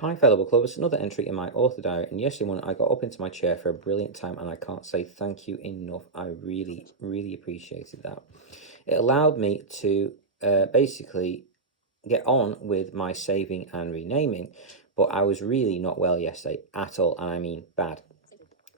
Hi, fellow book lovers. Another entry in my author diary. And yesterday morning, I got up into my chair for a brilliant time, and I can't say thank you enough. I really, really appreciated that. It allowed me to basically get on with my saving and renaming, but I was really not well yesterday at all, and I mean bad.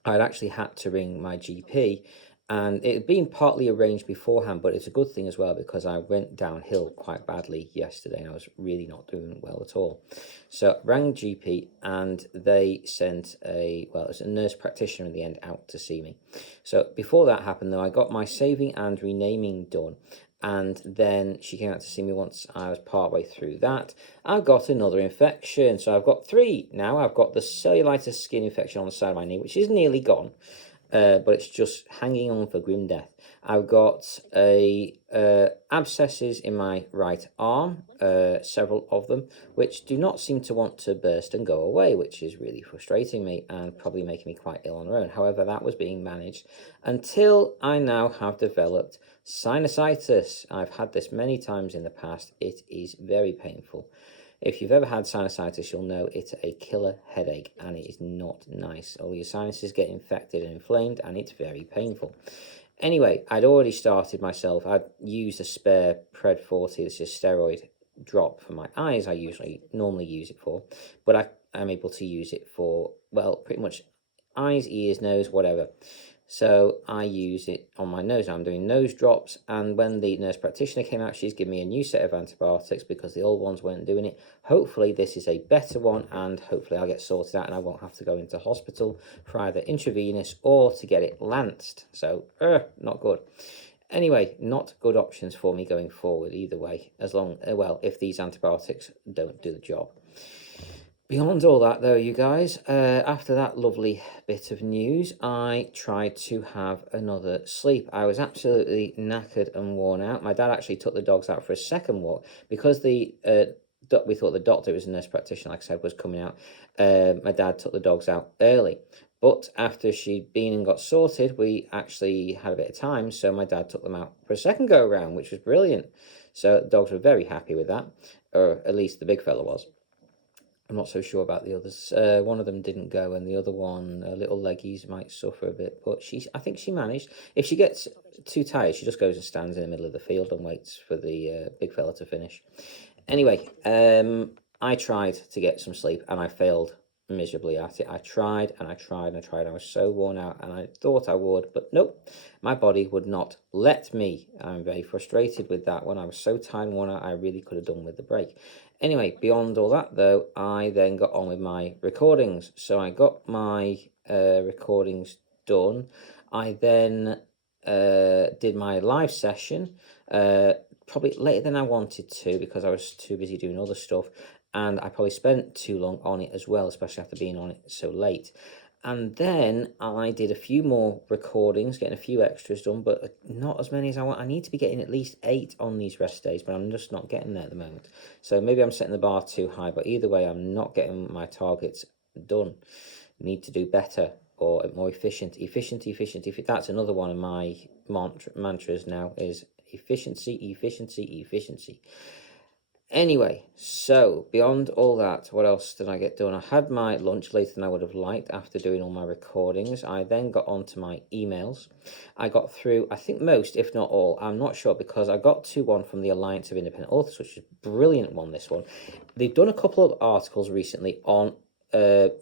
I'd actually had to ring my GP, and it had been partly arranged beforehand, but it's a good thing as well because I went downhill quite badly yesterday and I was really not doing well at all. So rang GP, and they sent it was a nurse practitioner in the end out to see me. So before that happened though, I got my saving and renaming done, and then she came out to see me once I was partway through that. I've got another infection, so I've got three now. I've got the cellulitis skin infection on the side of my knee, which is nearly gone, but it's just hanging on for grim death. I've got abscesses in my right arm, several of them, which do not seem to want to burst and go away, which is really frustrating me and probably making me quite ill on their own. However, that was being managed until I now have developed sinusitis. I've had this many times in the past. It is very painful. If you've ever had sinusitis, you'll know it's a killer headache, and it is not nice. All your sinuses get infected and inflamed, and it's very painful. Anyway, I'd already started myself. I'd used a spare Pred 40, this is steroid drop for my eyes. I normally use it for, but I am able to use it for, well, pretty much eyes, ears, nose, whatever. So I use it on my nose. I'm doing nose drops, and when the nurse practitioner came out, she's given me a new set of antibiotics because the old ones weren't doing it. Hopefully this is a better one, and hopefully I'll get sorted out and I won't have to go into hospital for either intravenous or to get it lanced. So, not good. Anyway, not good options for me going forward either way, as long, well, if these antibiotics don't do the job. Beyond all that, though, you guys, after that lovely bit of news, I tried to have another sleep. I was absolutely knackered and worn out. My dad actually took the dogs out for a second walk because we thought the doctor, was a nurse practitioner, like I said, was coming out. My dad took the dogs out early. But after she'd been and got sorted, we actually had a bit of time, so my dad took them out for a second go around, which was brilliant. So the dogs were very happy with that, or at least the big fella was. I'm not so sure about the others. One of them didn't go, and the other one, little leggies, might suffer a bit. But I think she managed. If she gets too tired, she just goes and stands in the middle of the field and waits for the big fella to finish. Anyway, I tried to get some sleep, and I failed miserably at it. I tried and I tried and I tried. I was so worn out, and I thought I would, but nope, my body would not let me. I'm very frustrated with that. When I was so tired and worn out, I really could have done with the break. Anyway, beyond all that though, I then got on with my recordings. So I got my recordings done. I then did my live session, probably later than I wanted to because I was too busy doing other stuff, and I probably spent too long on it as well, especially after being on it so late. And then I did a few more recordings, getting a few extras done, but not as many as I want. I need to be getting at least 8 on these rest days, but I'm just not getting there at the moment. So maybe I'm setting the bar too high, but either way, I'm not getting my targets done. Need to do better or more efficient. Efficient. That's another one of my mantras now, is efficiency. Anyway, so beyond all that, what else did I get done? I had my lunch later than I would have liked after doing all my recordings. I then got onto my emails. I got through, I think most, if not all, I'm not sure, because I got to one from the Alliance of Independent Authors, which is a brilliant one, this one. They've done a couple of articles recently on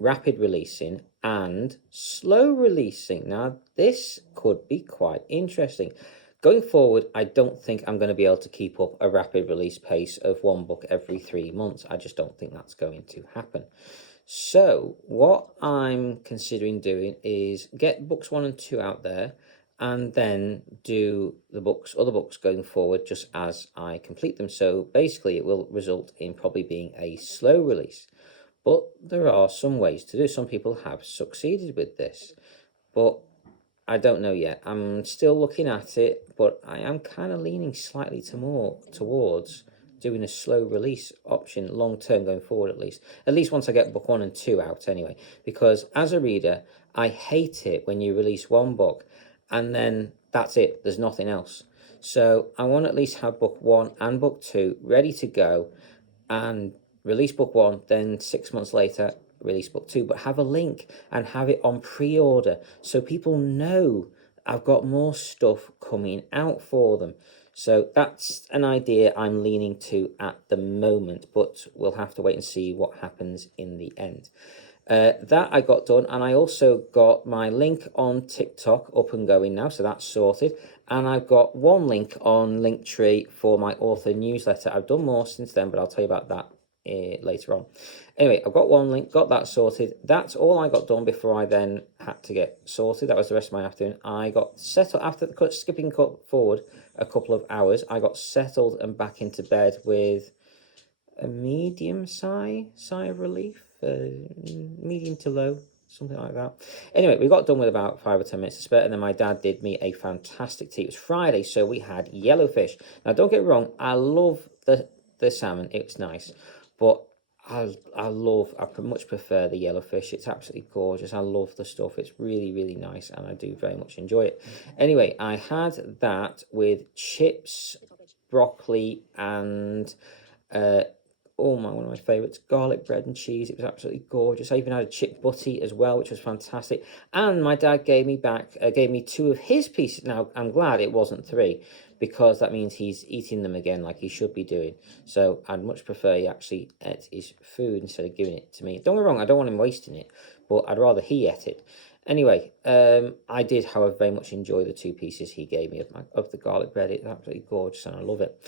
rapid releasing and slow releasing. Now, this could be quite interesting. Going forward, I don't think I'm going to be able to keep up a rapid release pace of one book every 3 months. I just don't think that's going to happen. So what I'm considering doing is get books 1 and 2 out there, and then do the other books going forward just as I complete them. So basically it will result in probably being a slow release. But there are some ways to do. Some people have succeeded with this, but I don't know yet. I'm still looking at it, but I am kind of leaning slightly towards doing a slow release option long term going forward, at least once I get book 1 and 2 out anyway. Because as a reader, I hate it when you release one book and then that's it. There's nothing else. So I want to at least have book 1 and book 2 ready to go, and release book one, then 6 months later, release book two, but have a link and have it on pre-order so people know I've got more stuff coming out for them. So that's an idea I'm leaning to at the moment, but we'll have to wait and see what happens in the end. That I got done, and I also got my link on TikTok up and going now, so that's sorted. And I've got one link on Linktree for my author newsletter. I've done more since then, but I'll tell you about that later on. Anyway, I've got one link, got that sorted. That's all I got done before I then had to get sorted. That was the rest of my afternoon. I got settled after the skipping forward a couple of hours. I got settled and back into bed with a medium sigh of relief, medium to low, something like that. Anyway, we got done with about 5 or 10 minutes to spare, and then my dad did me a fantastic tea. It was Friday, so we had yellowfish. Now, don't get me wrong, I love the salmon. It's nice, but I much prefer the yellowfish. It's absolutely gorgeous. I love the stuff. It's really, really nice, and I do very much enjoy it. Anyway, I had that with chips, broccoli, and one of my favorites, garlic bread and cheese. It was absolutely gorgeous. I even had a chip butty as well, which was fantastic. And my dad gave me two of his pieces. Now, I'm glad it wasn't three, because that means he's eating them again like he should be doing. So I'd much prefer he actually ate his food instead of giving it to me. Don't get me wrong, I don't want him wasting it, but I'd rather he ate it. Anyway, I did, however, very much enjoy the two pieces he gave me of the garlic bread. It's absolutely gorgeous, and I love it.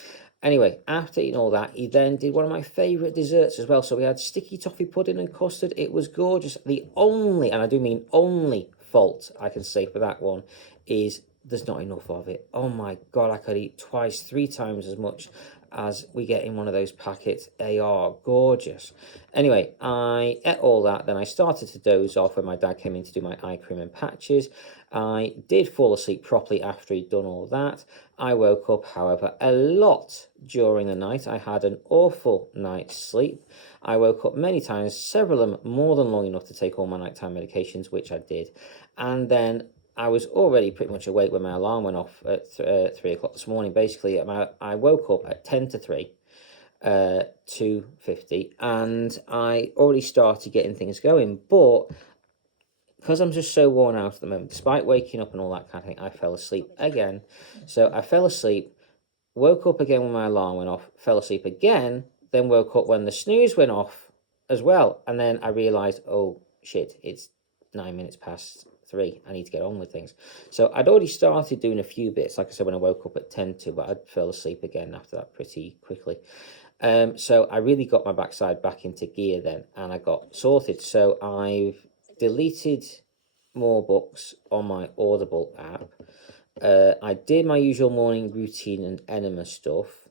Anyway, after eating all that, he then did one of my favourite desserts as well. So we had sticky toffee pudding and custard. It was gorgeous. The only, and I do mean only, fault I can say for that one is there's not enough of it. Oh my God, I could eat twice, 3 times as much as we get in one of those packets. They are gorgeous. Anyway, I ate all that. Then I started to doze off when my dad came in to do my eye cream and patches. I did fall asleep properly after he'd done all that. I woke up, however, a lot during the night. I had an awful night's sleep. I woke up many times, several of them more than long enough to take all my nighttime medications, which I did. And then I was already pretty much awake when my alarm went off at 3 o'clock this morning. Basically, I woke up at 10 to 3, 2:50, and I already started getting things going. But because I'm just so worn out at the moment, despite waking up and all that kind of thing, I fell asleep again. So I fell asleep, woke up again when my alarm went off, fell asleep again, then woke up when the snooze went off as well. And then I realised, oh shit, it's 9 minutes past 3. I need to get on with things. So I'd already started doing a few bits, like I said, when I woke up at 10 to, but I fell asleep again after that pretty quickly. So I really got my backside back into gear then, and I got sorted. So I've deleted more books on my Audible app. I did my usual morning routine and enema stuff.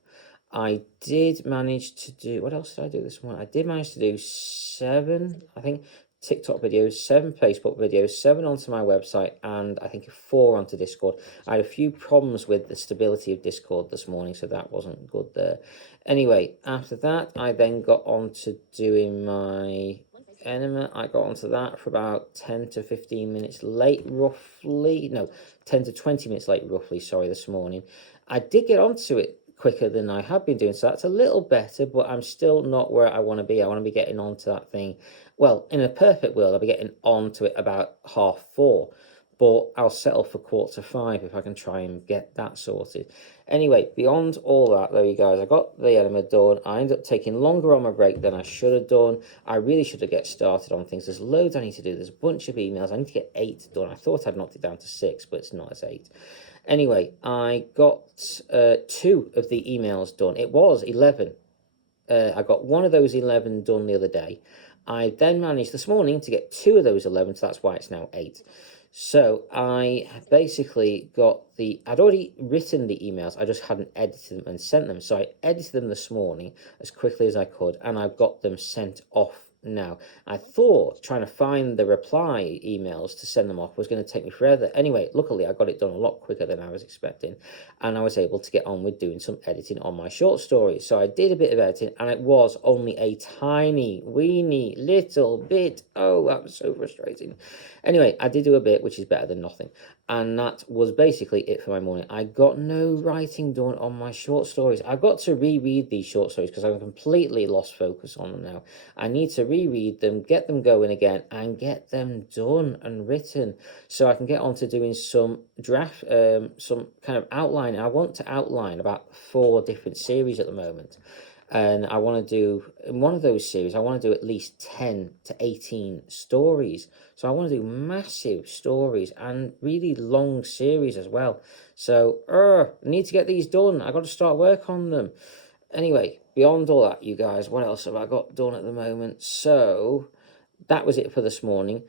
I did manage to do, what else did I do this morning? I did manage to do 7, I think, TikTok videos, 7 Facebook videos, 7 onto my website, and I think 4 onto Discord. I had a few problems with the stability of Discord this morning, so that wasn't good there. Anyway, after that, I then got on to doing my enema. I got onto that for about 10 to 15 minutes late, roughly. No, 10 to 20 minutes late, roughly, sorry, this morning. I did get onto it quicker than I have been doing, so that's a little better, but I'm still not where I want to be. I want to be getting onto that thing. Well, in a perfect world, I'll be getting onto it about 4:30, but I'll settle for 4:45 if I can try and get that sorted. Anyway, beyond all that, though, you guys, I got the enema done. I ended up taking longer on my break than I should have done. I really should have get started on things. There's loads I need to do. There's a bunch of emails. I need to get 8 done. I thought I'd knocked it down to 6, but it's not, it's 8. Anyway, I got 2 of the emails done. It was 11. I got one of those 11 done the other day. I then managed this morning to get 2 of those 11, so that's why it's now 8. So I basically I'd already written the emails, I just hadn't edited them and sent them. So I edited them this morning as quickly as I could, and I've got them sent off now. I thought trying to find the reply emails to send them off was going to take me forever. Anyway, luckily I got it done a lot quicker than I was expecting, and I was able to get on with doing some editing on my short stories. So I did a bit of editing, and it was only a tiny, weeny little bit. Oh, that was so frustrating. Anyway, I did do a bit, which is better than nothing. And that was basically it for my morning. I got no writing done on my short stories. I've got to reread these short stories because I've completely lost focus on them now. I need to reread them, get them going again, and get them done and written so I can get on to doing some draft, some kind of outline. I want to outline about 4 different series at the moment. And I want to do, in one of those series, I want to do at least 10 to 18 stories. So I want to do massive stories and really long series as well. So I need to get these done. I got to start work on them. Anyway, beyond all that, you guys, what else have I got done at the moment? So that was it for this morning.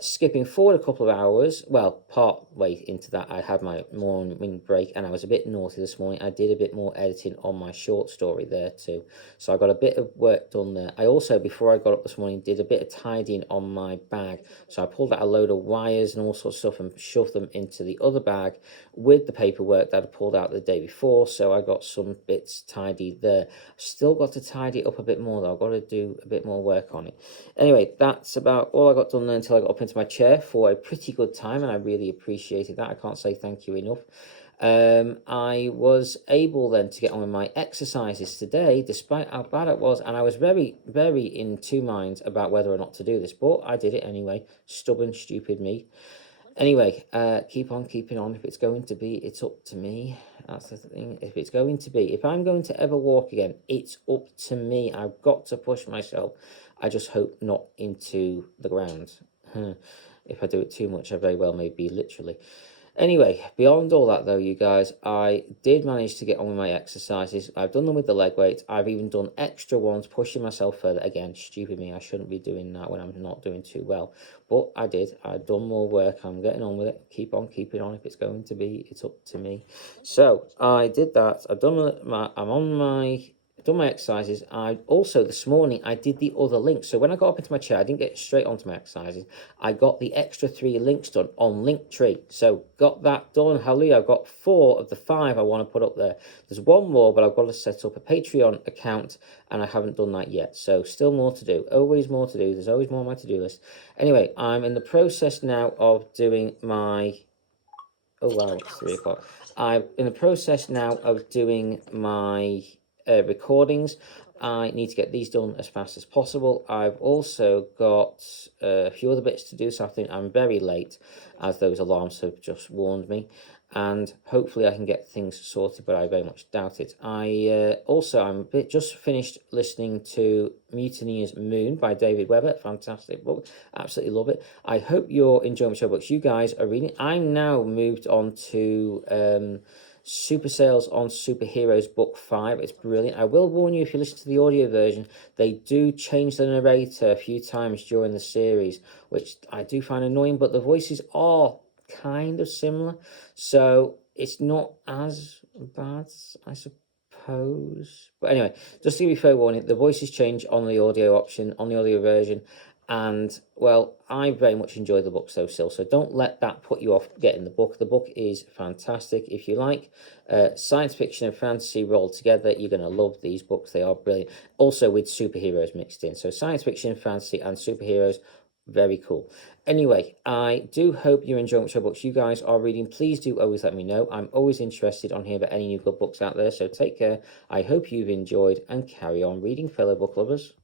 Skipping forward a couple of hours, well, part way into that, I had my morning break and I was a bit naughty this morning. I did a bit more editing on my short story there too. So I got a bit of work done there. I also, before I got up this morning, did a bit of tidying on my bag. So I pulled out a load of wires and all sorts of stuff and shoved them into the other bag with the paperwork that I pulled out the day before. So I got some bits tidied there. Still got to tidy it up a bit more though. I've got to do a bit more work on it. Anyway, that's about all I got done there until I got up into my chair for a pretty good time, and I really appreciated that. I can't say thank you enough. I was able then to get on with my exercises today, despite how bad it was, and I was very, very in 2 minds about whether or not to do this, but I did it anyway. Stubborn, stupid me. Anyway, keep on keeping on. If it's going to be, it's up to me. That's the thing. If it's going to be, if I'm going to ever walk again, it's up to me. I've got to push myself. I just hope not into the ground. If I do it too much, I very well may be literally. Anyway, beyond all that though, you guys, I did manage to get on with my exercises. I've done them with the leg weights. I've even done extra ones, pushing myself further. Again, stupid me, I shouldn't be doing that when I'm not doing too well. But I did. I've done more work. I'm getting on with it. Keep on keeping on. If it's going to be, it's up to me. So I did that. Done my exercises. I also this morning I did the other links. So when I got up into my chair, I didn't get straight onto my exercises. I got the extra 3 links done on Linktree. So got that done. Hallelujah. I've got 4 of the 5 I want to put up there. There's one more, but I've got to set up a Patreon account and I haven't done that yet. So still more to do. Always more to do. There's always more on my to-do list. Anyway, I'm in the process now of doing my... Oh wow, it's 3 o'clock. I'm in the process now of doing my recordings. I need to get these done as fast as possible. I've also got a few other bits to do this afternoon. I'm very late, as those alarms have just warned me, and hopefully I can get things sorted, but I very much doubt it. I'm just finished listening to Mutineer's Moon by David Webber. Fantastic book, absolutely love it. I hope you're enjoying my show books. You guys are reading. I'm now moved on to Super Sales on Superheroes Book 5. It's brilliant. I will warn you, if you listen to the audio version, they do change the narrator a few times during the series, which I do find annoying, but the voices are kind of similar, so it's not as bad, I suppose. But anyway, just to give you fair warning, the voices change on the audio option, on the audio version, and well, I very much enjoy the book still, so don't let that put you off getting the book. The book is fantastic. If you like science fiction and fantasy rolled together, you're going to love these books. They are brilliant, also with superheroes mixed in. So science fiction, fantasy and superheroes, very cool. Anyway, I do hope you're enjoying which books you guys are reading. Please do always let me know. I'm always interested on hearing about any new good books out there, so take care. I hope you've enjoyed and carry on reading, fellow book lovers.